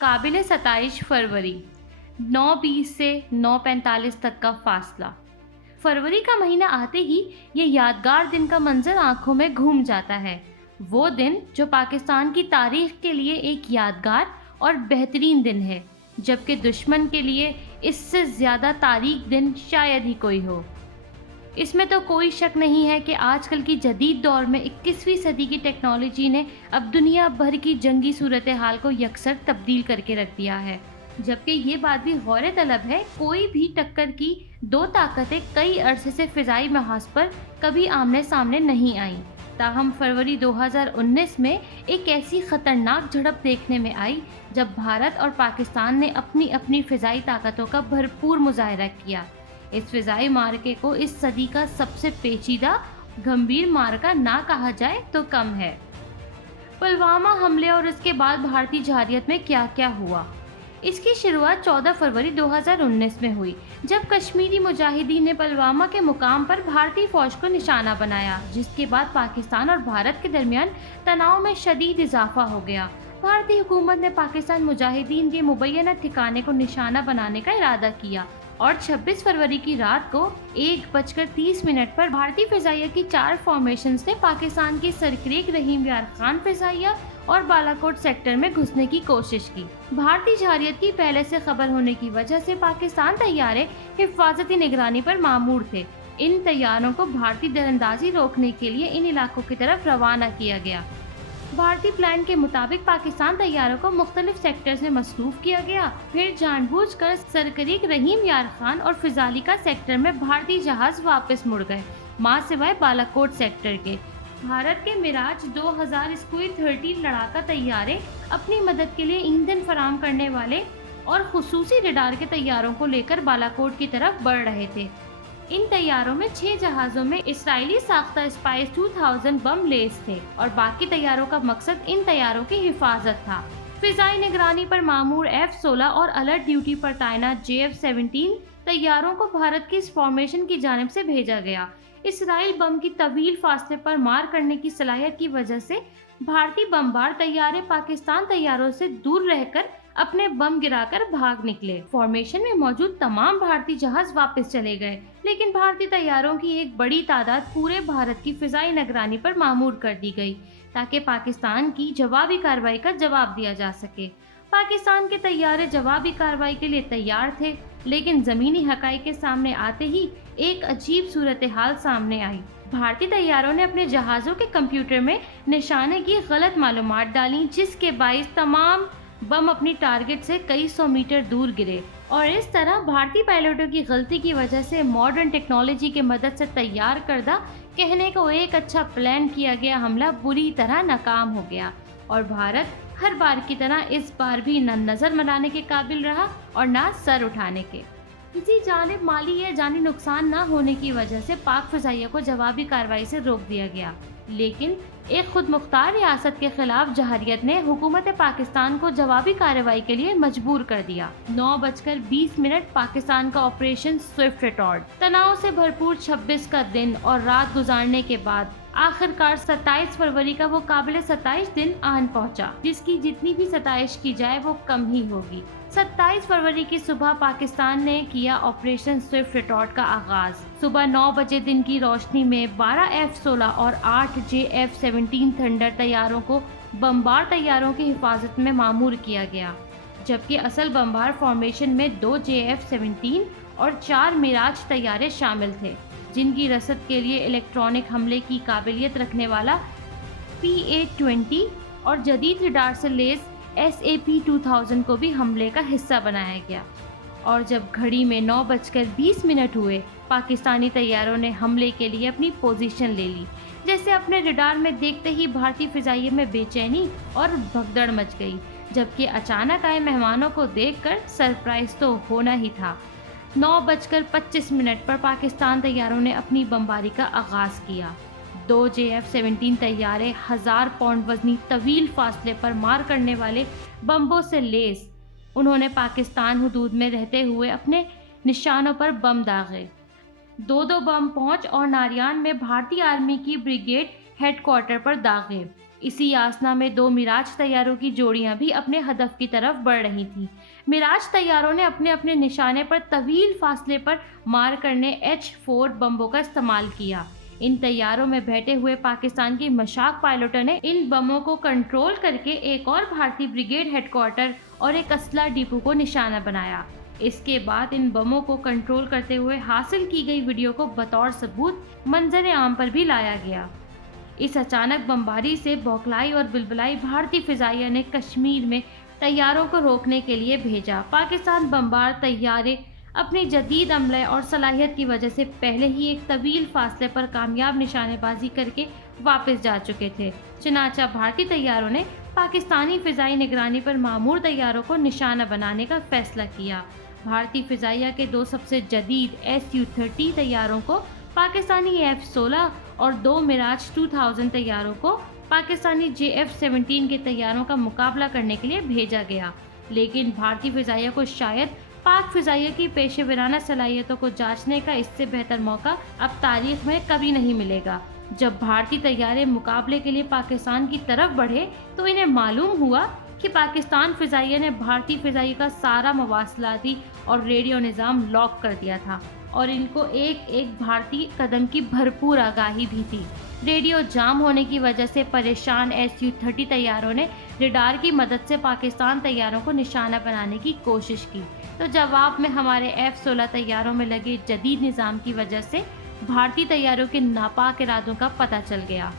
قابل ستائش فروری 9:20 سے 9:45 تک کا فاصلہ۔ فروری کا مہینہ آتے ہی یہ یادگار دن کا منظر آنکھوں میں گھوم جاتا ہے، وہ دن جو پاکستان کی تاریخ کے لیے ایک یادگار اور بہترین دن ہے، جبکہ دشمن کے لیے اس سے زیادہ تاریک دن شاید ہی کوئی ہو۔ اس میں تو کوئی شک نہیں ہے کہ آج کل کی جدید دور میں 21ویں صدی کی ٹیکنالوجی نے اب دنیا بھر کی جنگی صورتحال کو یکسر تبدیل کر کے رکھ دیا ہے، جبکہ یہ بات بھی غور طلب ہے کوئی بھی ٹکر کی دو طاقتیں کئی عرصے سے فضائی محاذ پر کبھی آمنے سامنے نہیں آئیں۔ تاہم فروری 2019 میں ایک ایسی خطرناک جھڑپ دیکھنے میں آئی جب بھارت اور پاکستان نے اپنی اپنی فضائی طاقتوں کا بھرپور مظاہرہ کیا۔ اس فضائی معرکے کو اس صدی کا سب سے پیچیدہ گھمبیر معرکہ نہ کہا جائے تو کم ہے۔ پلوامہ حملے اور اس کے بعد بھارتی جارحیت میں کیا کیا ہوا؟ اس کی شروعات 14 فروری 2019 میں ہوئی، جب کشمیری مجاہدین نے پلوامہ کے مقام پر بھارتی فوج کو نشانہ بنایا، جس کے بعد پاکستان اور بھارت کے درمیان تناؤ میں شدید اضافہ ہو گیا۔ بھارتی حکومت نے پاکستان مجاہدین کے مبینہ ٹھکانے کو نشانہ بنانے کا ارادہ کیا اور 26 فروری کی رات کو 1:30 پر بھارتی فضائیہ کی 4 فارمیشنز نے پاکستان کی سرکریک رحیم یار خان فضائیہ اور بالاکوٹ سیکٹر میں گھسنے کی کوشش کی۔ بھارتی جارحیت کی پہلے سے خبر ہونے کی وجہ سے پاکستان طیارے حفاظتی نگرانی پر مامور تھے۔ ان طیاروں کو بھارتی دراندازی روکنے کے لیے ان علاقوں کی طرف روانہ کیا گیا۔ بھارتی پلان کے مطابق پاکستان طیاروں کو مختلف سیکٹرز میں مصروف کیا گیا، پھر جان بوجھ کر سرکریک رحیم یار خان اور فضالیکا سیکٹر میں بھارتی جہاز واپس مڑ گئے، ماں سوائے بالاکوٹ سیکٹر کے۔ بھارت کے میراج 2000 SU-30 لڑاکا طیارے اپنی مدد کے لیے ایندھن فراہم کرنے والے اور خصوصی ریڈار کے طیاروں کو لے کر بالاکوٹ کی طرف بڑھ رہے تھے۔ ان طیاروں میں 6 جہازوں میں اسرائیلی ساختہ اسپائس 2000 بم لیس تھے اور باقی طیاروں کا مقصد ان طیاروں کی حفاظت تھا۔ فضائی نگرانی پر مامور F-16 اور الرٹ ڈیوٹی پر تعینات JF-17 طیاروں کو بھارت کی اس فارمیشن کی جانب سے بھیجا گیا۔ اسرائیل بم کی طویل فاصلے پر مار کرنے کی صلاحیت کی وجہ سے بھارتی بمبار طیارے پاکستان طیاروں سے دور رہ کر اپنے بم گرا کر بھاگ نکلے۔ فارمیشن میں موجود تمام بھارتی جہاز واپس چلے گئے، لیکن بھارتی طیاروں کی ایک بڑی تعداد پورے بھارت کی فضائی نگرانی پر مامور کر دی گئی تاکہ پاکستان کی جوابی کارروائی کا جواب دیا جا سکے۔ پاکستان کے طیارے جوابی کارروائی کے لیے تیار تھے، لیکن زمینی حقائق کے سامنے آتے ہی ایک عجیب صورتحال سامنے آئی۔ بھارتی طیاروں نے اپنے جہازوں کے کمپیوٹر میں نشانے کی غلط معلومات ڈالیں، جس کے باعث تمام بم اپنی ٹارگٹ سے کئی 100 میٹر دور گرے، اور اس طرح بھارتی پائلٹوں کی غلطی کی وجہ سے ماڈرن ٹیکنالوجی کی مدد سے تیار کردہ کہنے کو ایک اچھا پلان کیا گیا حملہ بری طرح ناکام ہو گیا، اور بھارت ہر بار کی طرح اس بار بھی نہ نظر منانے کے قابل رہا اور نہ سر اٹھانے کے۔ کسی جانب مالی یا جانی نقصان نہ ہونے کی وجہ سے پاک فضائیہ کو جوابی کارروائی سے روک دیا گیا، لیکن ایک خود مختار ریاست کے خلاف جارحیت نے حکومت پاکستان کو جوابی کارروائی کے لیے مجبور کر دیا۔ 9:20 پاکستان کا آپریشن سوئفٹ ریٹارڈ، تناؤ سے بھرپور 26 کا دن اور رات گزارنے کے بعد آخرکار 27 فروری کا وہ قابل ستائش دن آن پہنچا، جس کی جتنی بھی ستائش کی جائے وہ کم ہی ہوگی۔ 27 فروری کی صبح پاکستان نے کیا آپریشن سوئفٹ ریٹارڈ کا آغاز۔ صبح 9 بجے دن کی روشنی میں 12 F-16 اور 8 JF-17 تھنڈر طیاروں کو بمبار طیاروں کی حفاظت میں مامور کیا گیا، جبکہ اصل بمبار فارمیشن میں 2 JF-17 اور 4 میراج طیارے شامل تھے، جن کی رسد کے لیے الیکٹرانک حملے کی قابلیت رکھنے والا P-820 اور جدید ریڈار سے لیس SAP-2000 کو بھی حملے کا حصہ بنایا گیا، اور جب گھڑی میں 9:20 ہوئے، پاکستانی طیاروں نے حملے کے لیے اپنی پوزیشن لے لی۔ جیسے اپنے ریڈار میں دیکھتے ہی بھارتی فضائیہ میں بے چینی اور بھگدڑ مچ گئی، جبکہ اچانک آئے مہمانوں کو دیکھ کر سرپرائز تو ہونا ہی تھا۔ 9:25 پر پاکستان طیاروں نے اپنی بمباری کا آغاز کیا۔ 2 JF-17 طیارے 1000 پاؤنڈ وزنی طویل فاصلے پر مار کرنے والے بمبوں سے لیس، انہوں نے پاکستان حدود میں رہتے ہوئے اپنے نشانوں پر بم داغے۔ 2 بم پونچھ اور ناریان میں بھارتی آرمی کی بریگیڈ ہیڈ کوارٹر پر داغے۔ इसी आसना में 2 मिराज तैयारों की जोड़ियां भी अपने हदफ की तरफ बढ़ रही थीं। मिराज तैयारों ने अपने अपने निशाने पर तवील फासले पर मार करने H-4 बमों का इस्तेमाल किया। इन तैयारों में बैठे हुए पाकिस्तान के मशाक पायलटों ने इन बमों को कंट्रोल करके एक और भारतीय ब्रिगेड हेडक्वार्टर और एक असला डिपो को निशाना बनाया। इसके बाद इन बमों को कंट्रोल करते हुए हासिल की गई वीडियो को बतौर सबूत मंजर आम पर भी लाया गया। इस अचानक बमबारी से बौखलाई और बिलबिलाई भारतीय फिजाइया ने कश्मीर में तैयारों को रोकने के लिए भेजा। पाकिस्तान बमबार तैयारे अपनी जदीद अमले और सलाहियत की वजह से पहले ही एक तवील फासले पर कामयाब निशानेबाजी करके वापस जा चुके थे। चनाचा भारतीय तैयारों ने पाकिस्तानी फिजाई निगरानी पर मामूर तैयारों को निशाना बनाने का फैसला किया। भारतीय फिजाइया के 2 सबसे जदीद Su-30 तैयारों को पाकिस्तानी F-16 और 2 मिराज 2000 तैयारों को पाकिस्तानी JF-17 के तैयारों का मुकाबला करने के लिए भेजा गया। लेकिन भारतीय फिजाइया को शायद पाक फिजाइया की पेशेवराना सलाहियतों को जांचने का इससे बेहतर मौका अब तारीख में कभी नहीं मिलेगा। जब भारतीय तैयारे मुकाबले के लिए पाकिस्तान की तरफ बढ़े तो इन्हें मालूम हुआ कि पाकिस्तान फिजाइया ने भारतीय फिजाइया का सारा मवासलाती और रेडियो निज़ाम लॉक कर दिया था और इनको एक एक भारतीय कदम की भरपूर आगाही भी थी। रेडियो जाम होने की वजह से परेशान Su-30 तैयारों ने रडार की मदद से पाकिस्तान तैयारों को निशाना बनाने की कोशिश की, तो जवाब में हमारे F-16 तैयारों में लगे जदीद निज़ाम की वजह से भारतीय तैयारों के नापाक इरादों का पता चल गया।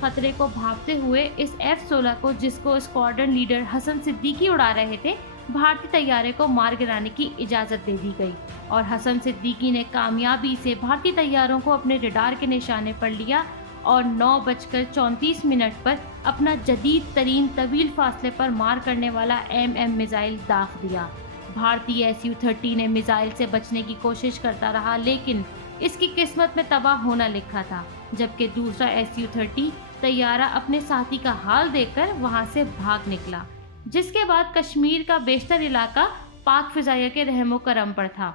खतरे को भांपते हुए इस F-16 को, जिसको स्क्वाड्रन लीडर हसन सिद्दीकी उड़ा रहे थे, भारतीय तैयारे को मार गिराने की इजाज़त दे दी गई और हसन सिद्दीकी ने कामयाबी से भारतीय तैयारों को अपने रडार के निशाने पर लिया और 9:34 पर अपना जदीद तरीन तवील फासले पर मार करने वाला MM मिसाइल दाग दिया। भारतीय Su-30 ने मिसाइल से बचने की कोशिश करता रहा, लेकिन इसकी किस्मत में तबाह होना लिखा था, जबकि दूसरा Su-30 तैयारा अपने साथी का हाल देखकर वहां से भाग निकला, जिसके बाद कश्मीर का बेशतर इलाका पाक फिजाइया के रहमो करम पर था।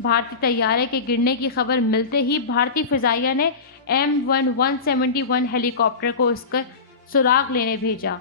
भारतीय तैयारे के गिरने की खबर मिलते ही भारतीय फिजाइया ने M171 हेलीकॉप्टर को इसका सुराग लेने भेजा,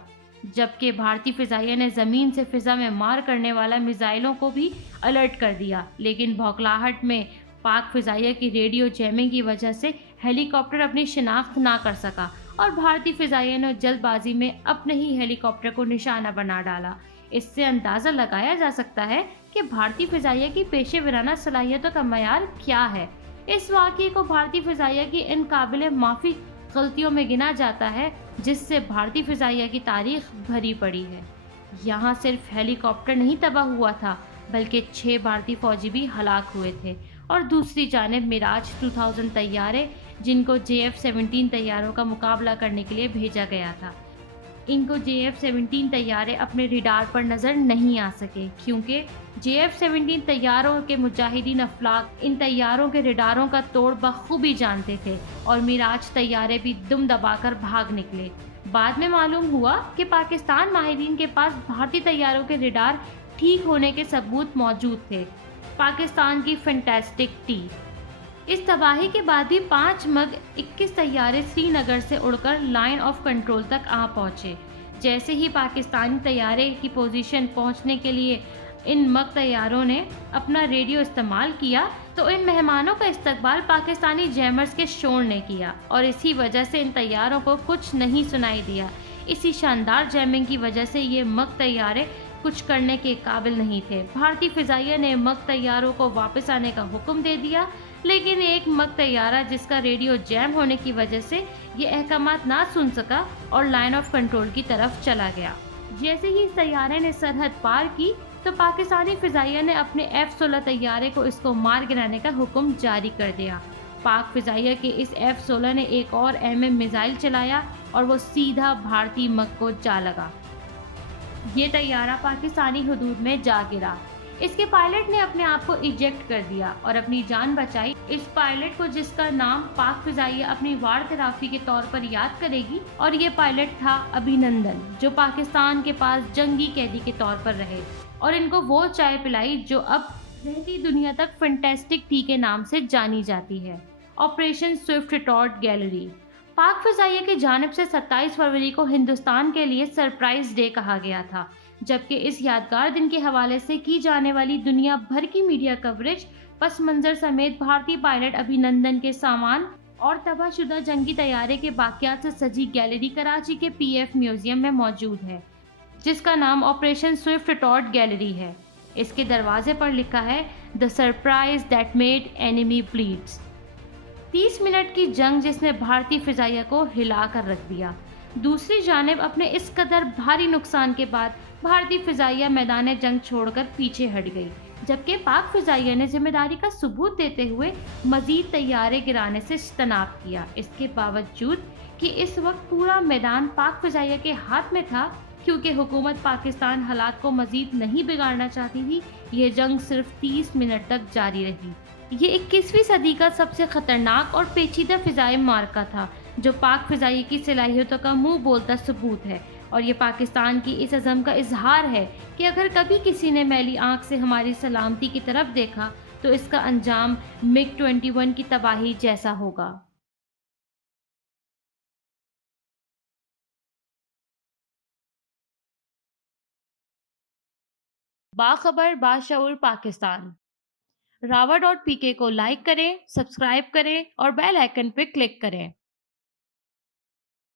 जबकि भारतीय फिजाइया ने ज़मीन से फिजा में मार करने वाला मिसाइलों को भी अलर्ट कर दिया। लेकिन बौखलाहट में पाक फिजाइया की रेडियो जैमिंग की वजह से हेलीकॉप्टर अपनी शिनाख्त ना कर सका और भारतीय फिजाइया ने जल्दबाजी में अपने ही हेलीकॉप्टर को निशाना बना डाला। इससे अंदाज़ा लगाया जा सकता है कि भारतीय फिजाइया की पेशेवराना सलाहियतों का मयार क्या है। इस वाक़ये को भारतीय फिजाइया की इन काबिल माफ़ी गलतियों में गिना जाता है, जिससे भारतीय फिजाइया की तारीख भरी पड़ी है। यहाँ सिर्फ हेलीकॉप्टर नहीं तबाह हुआ था, बल्कि 6 भारतीय फौजी भी हलाक हुए थे और दूसरी जानिब मिराज 2000 तैयारे, जिनको JF-17 तैयारों का मुकाबला करने के लिए भेजा गया था, इनको JF-17 तैयारे अपने रडार पर नज़र नहीं आ सके, क्योंकि JF-17 तैयारों के मुजाहिदीन अफलाक इन तैयारों के रडारों का तोड़ बखूबी जानते थे और मिराज तैयारे भी दुम दबाकर भाग निकले। बाद में मालूम हुआ कि पाकिस्तान माहिरीन के पास भारतीय तैयारों के रडार ठीक होने के सबूत मौजूद थे। पाकिस्तान की फैंटास्टिक टी। इस तबाही के बाद भी 5 मग 21 तैयारे श्रीनगर से उड़कर लाइन ऑफ कंट्रोल तक आ पहुंचे। जैसे ही पाकिस्तानी तैयारे की पोजीशन पहुंचने के लिए इन मग तैयारों ने अपना रेडियो इस्तेमाल किया, तो इन मेहमानों का इस्तकबाल पाकिस्तानी जैमर्स के शोर ने किया और इसी वजह से इन तैयारों को कुछ नहीं सुनाई दिया। इसी शानदार जैमिंग की वजह से ये मग तैयारे कुछ करने के काबिल नहीं थे। भारतीय फिजाइया ने मग तैयारों को वापस आने का हुक्म दे दिया, लेकिन एक मग तैयारा जिसका रेडियो जैम होने की वजह से ये अहकामात ना सुन सका और लाइन ऑफ कंट्रोल की तरफ चला गया। जैसे ही इस तैयारे ने सरहद पार की तो पाकिस्तानी फिजाइया ने अपने F-16 तैयारे को इसको मार गिराने का हुक्म जारी कर दिया। पाक फिजाइया के इस F-16 ने एक और MM मिसाइल चलाया और वो सीधा भारतीय मग को जा लगा। ये तैयारा पाकिस्तानी हदूद में जा गिरा। इसके पायलट ने अपने आप को इजेक्ट कर दिया और अपनी जान बचाई। इस पायलट को, जिसका नाम पाक फिजाइया अपनी वार तराफी के तौर पर याद करेगी, और ये पायलट था अभिनंदन, जो पाकिस्तान के पास जंगी कैदी के तौर पर रहे और इनको वो चाय पिलाई जो अब रहती दुनिया तक फैंटास्टिक टी के नाम से जानी जाती है। Operation Swift retort gallery. पाक फ़िज़ाइया की जानिब से 27 फरवरी को हिंदुस्तान के लिए सरप्राइज़ डे कहा गया था, जबकि इस यादगार दिन के हवाले से की जाने वाली दुनिया भर की मीडिया कवरेज पस मंज़र समेत भारतीय पायलट अभिनंदन के सामान और तबाहशुदा जंगी तैयारे के बाक़ियात से सजी गैलरी कराची के पीएफ म्यूज़ियम में मौजूद है, जिसका नाम ऑपरेशन स्विफ्ट टॉर्ट गैलरी है। इसके दरवाजे पर लिखा है, the surprise that made enemy bleeds. 30 minute की जंग जिसने भारतीय फ़िज़ाइया को हिला कर रख दिया। दूसरी जानिब अपने इस कदर भारी नुकसान के बाद भारतीय फ़िज़ाइया मैदान जंग छोड़कर पीछे हट गई, जबकि पाक फ़िज़ाइया ने जिम्मेदारी का सबूत देते हुए मज़ीद तैयारे गिराने से इज्तनाब किया। इसके बावजूद कि इस वक्त पूरा मैदान पाक फ़िज़ाइया के हाथ में था, क्योंकि हुकूमत पाकिस्तान हालात को मज़ीद नहीं बिगाड़ना चाहती थी, ये जंग सिर्फ 30 मिनट तक जारी रही। ये 21वीं सदी का सबसे खतरनाक और पेचीदा फ़िज़ाई मार्का था, जो पाक फ़िज़ाई की सलाहियतों का मुंह बोलता सबूत है, और ये पाकिस्तान की इस अज़म का इजहार है कि अगर कभी किसी ने मैली आंख से हमारी सलामती की तरफ देखा तो इसका अंजाम मिग 21 की तबाही जैसा होगा। बाखबर बाशऊर पाकिस्तान। रावा.pk को लाइक करें, सब्सक्राइब करें और बेल आइकन पर क्लिक करें।